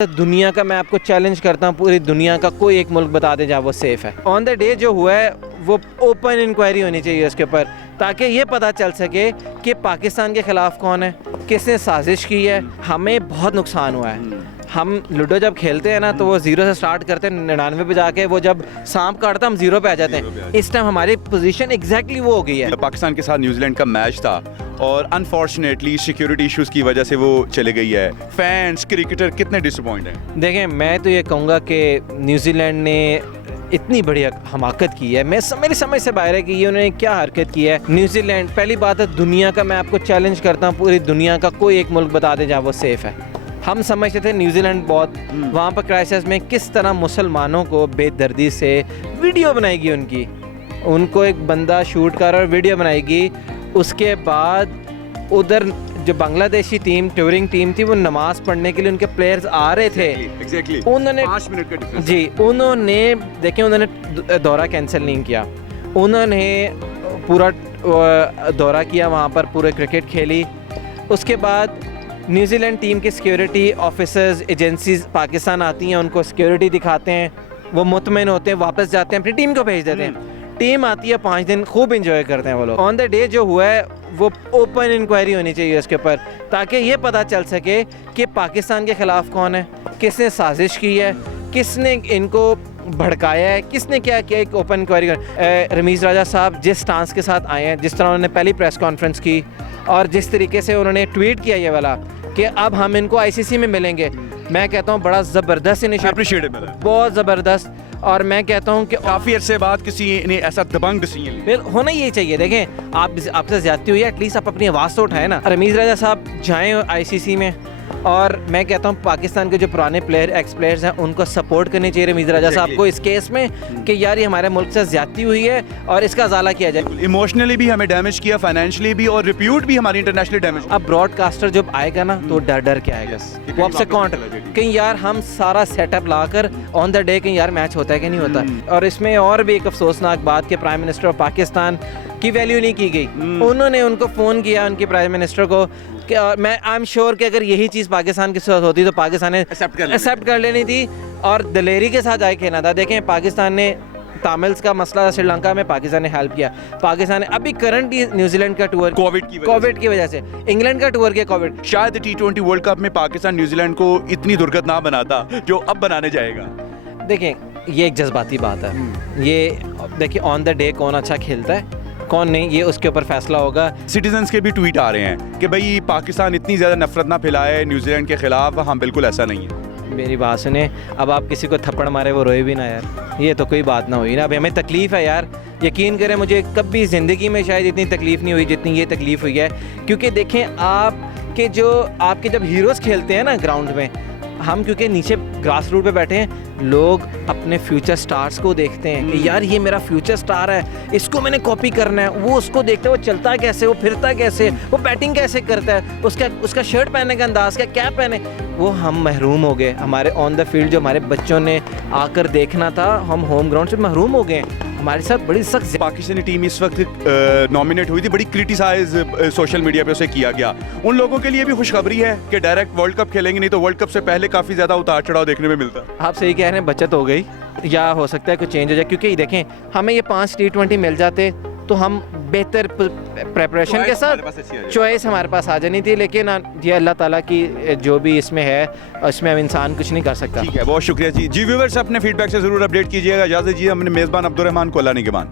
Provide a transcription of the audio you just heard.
दुनिया का मैं आपको चैलेंज करता हूँ, पूरी दुनिया का कोई एक मुल्क बता दे जहाँ वो सेफ़ है। ऑन द डे जो हुआ है वो ओपन इंक्वायरी होनी चाहिए उसके ऊपर, ताकि ये पता चल सके कि पाकिस्तान के ख़िलाफ़ कौन है, किसने साजिश की है। हमें बहुत नुकसान हुआ है। हम लूडो जब खेलते हैं ना तो वो 0 से स्टार्ट करते हैं, 99 पे जाके वो जब सांप काटता हम 0 पे आ जाते हैं। इस टाइम हमारी पोजीशन एग्जैक्टली वो हो गई है। पाकिस्तान के साथ न्यूजीलैंड का मैच था और अनफॉर्चुनेटली सिक्योरिटी इश्यूज की वजह से वो चले गई है। फैंस क्रिकेटर कितने डिसअपॉइंट हैं। देखें, मैं तो ये कहूँगा कि न्यूजीलैंड ने इतनी बड़ी हमाकत की है, मेरी समझ से बाहर है कि ये उन्होंने क्या हरकत की है। न्यूजीलैंड, पहली बात है दुनिया का मैं आपको चैलेंज करता हूँ, पूरी दुनिया का कोई एक मुल्क बता दे जहाँ वो सेफ़ है। हम समझते थे न्यूजीलैंड बहुत, वहाँ पर क्राइसिस में किस तरह मुसलमानों को बेदर्दी से वीडियो बनाएगी, उनको एक बंदा शूट कर और वीडियो बनाएगी। उसके बाद उधर जो बांग्लादेशी टीम, टूरिंग टीम थी, वो नमाज पढ़ने के लिए उनके प्लेयर्स आ रहे थे। Exactly. उन्होंने 5 मिनट का डिफरेंस जी, उन्होंने दौरा कैंसिल नहीं किया, उन्होंने पूरा दौरा किया, वहाँ पर पूरे क्रिकेट खेली। उसके बाद न्यूजीलैंड टीम के सिक्योरिटी ऑफिसर्स, एजेंसीज पाकिस्तान आती हैं, उनको सिक्योरिटी दिखाते हैं, वो मुतमईन होते हैं, वापस जाते हैं, अपनी टीम को भेज देते हैं। टीम आती है 5 दिन, खूब इंजॉय करते हैं वो लोग। ऑन द डे जो हुआ है वो ओपन इंक्वायरी होनी चाहिए उसके ऊपर, ताकि ये पता चल सके कि पाकिस्तान के ख़िलाफ़ कौन है, किसने साजिश की है, किसने इनको भड़काया है, किसने क्या किया। एक ओपन इंक्वायरी। रमीज़ राजा साहब जिस स्टांस के साथ आए हैं, जिस तरह उन्होंने पहली प्रेस कॉन्फ्रेंस की और जिस तरीके से उन्होंने ट्वीट किया ये वाला कि अब हम इनको आईसीसी में मिलेंगे, मैं कहता हूँ बड़ा ज़बरदस्त इनिशिएटिव, बहुत ज़बरदस्त। और मैं कहता हूँ कि काफ़ी अरसे बाद किसी ने ऐसा दबंग डिसीजन फिर होना ही चाहिए। देखें, आपसे ज़्यादती हुई है, एटलीस्ट आप अपनी आवाज़ तो उठाएं ना। रमीज़ राजा साहब जाएं आईसीसी में, और मैं कहता हूँ पाकिस्तान के जो पुराने प्लेयर, एक्स प्लेयर्स हैं, उनको सपोर्ट करनी चाहिए रमीज़ राजा साहब को इस केस में कि यार ये हमारे मुल्क से ज़्यादती हुई है और इसका अजाला किया जाए। इमोशनली भी हमें डैमेज किया, फाइनेंशियली भी, और रिप्यूट भी हमारी इंटरनेशनल डैमेज। अब ब्रॉडकास्टर जब आएगा ना तो डर के आएगा, वो आपसे कहीं यार हम सारा setup locker on the day कहीं यार मैच होता है कि नहीं होता। और इसमें और भी एक अफसोसनाक बात कि प्राइम मिनिस्टर ऑफ पाकिस्तान की वैल्यू नहीं की गई। उन्होंने उनको फ़ोन किया, उनके प्राइम मिनिस्टर को, कि मैं आई एम श्योर कि अगर यही चीज़ पाकिस्तान के साथ होती तो पाकिस्तान ने एक्सेप्ट कर लेनी थी और दलेरी के साथ जाके खेलना था। देखें, पाकिस्तान ने तामिल्स का मसला श्रीलंका में पाकिस्तान ने हेल्प किया। पाकिस्तान ने अभी करंट न्यूजीलैंड का टूर कोविड की वजह से, इंग्लैंड का टूर किया कोविड। शायद T20 वर्ल्ड कप में पाकिस्तान न्यूजीलैंड को इतनी दुर्गत ना बनाता जो अब बनाने जाएगा। देखें, ये एक जज्बाती बात है। ये देखिए, ऑन द डे कौन अच्छा खेलता है कौन नहीं, ये उसके ऊपर फैसला होगा। सिटीजन्स के भी ट्वीट आ रहे हैं कि भाई पाकिस्तान इतनी ज़्यादा नफरत ना फैलाए न्यूजीलैंड के खिलाफ। हम बिल्कुल ऐसा नहीं है। मेरी बात सुने, अब आप किसी को थप्पड़ मारे वो रोए भी ना यार, ये तो कोई बात ना हुई ना। अभी हमें तकलीफ़ है यार, यकीन करें मुझे कभी ज़िंदगी में शायद इतनी तकलीफ़ नहीं हुई जितनी ये तकलीफ़ हुई है। क्योंकि देखें, आपके जब हीरोज़ खेलते हैं ना ग्राउंड में, हम क्योंकि नीचे ग्रास रूट पे बैठे हैं, लोग अपने फ्यूचर स्टार्स को देखते हैं कि यार ये मेरा फ्यूचर स्टार है, इसको मैंने कॉपी करना है। वो उसको देखते हैं, वो चलता कैसे, वो फिरता कैसे, वो बैटिंग कैसे करता है, उसका शर्ट पहनने का अंदाज क्या, क्या पहने। वो हम महरूम हो गए, हमारे ऑन द फील्ड जो हमारे बच्चों ने आकर देखना था, हम होम ग्राउंड से महरूम हो गए। हमारे साथ बड़ी सख्त पाकिस्तानी टीम इस वक्त नॉमिनेट हुई थी, बड़ी क्रिटिसाइज सोशल मीडिया पे उसे किया गया। उन लोगों के लिए भी खुशखबरी है कि डायरेक्ट वर्ल्ड कप खेलेंगे, नहीं तो वर्ल्ड कप से पहले काफ़ी ज़्यादा उतार चढ़ाव देखने में मिलता। आप सही कह रहे हैं, बचत हो गई या हो सकता है कुछ चेंज हो जाए। क्योंकि देखें, हमें ये 5 T20 मिल जाते तो हम बेहतर प्रेपरेशन के साथ चॉइस हमारे पास आ जानी थी। लेकिन ये अल्लाह ताला की जो भी इसमें है, इसमें हम इंसान कुछ नहीं कर सकता। ठीक है, बहुत शुक्रिया जी। व्यूअर्स अपने फीडबैक से ज़रूर अपडेट कीजिएगा। इजाज़त दीजिए, हमने मेज़बान अब्दुल रहमान को अल्लाह निगहबान।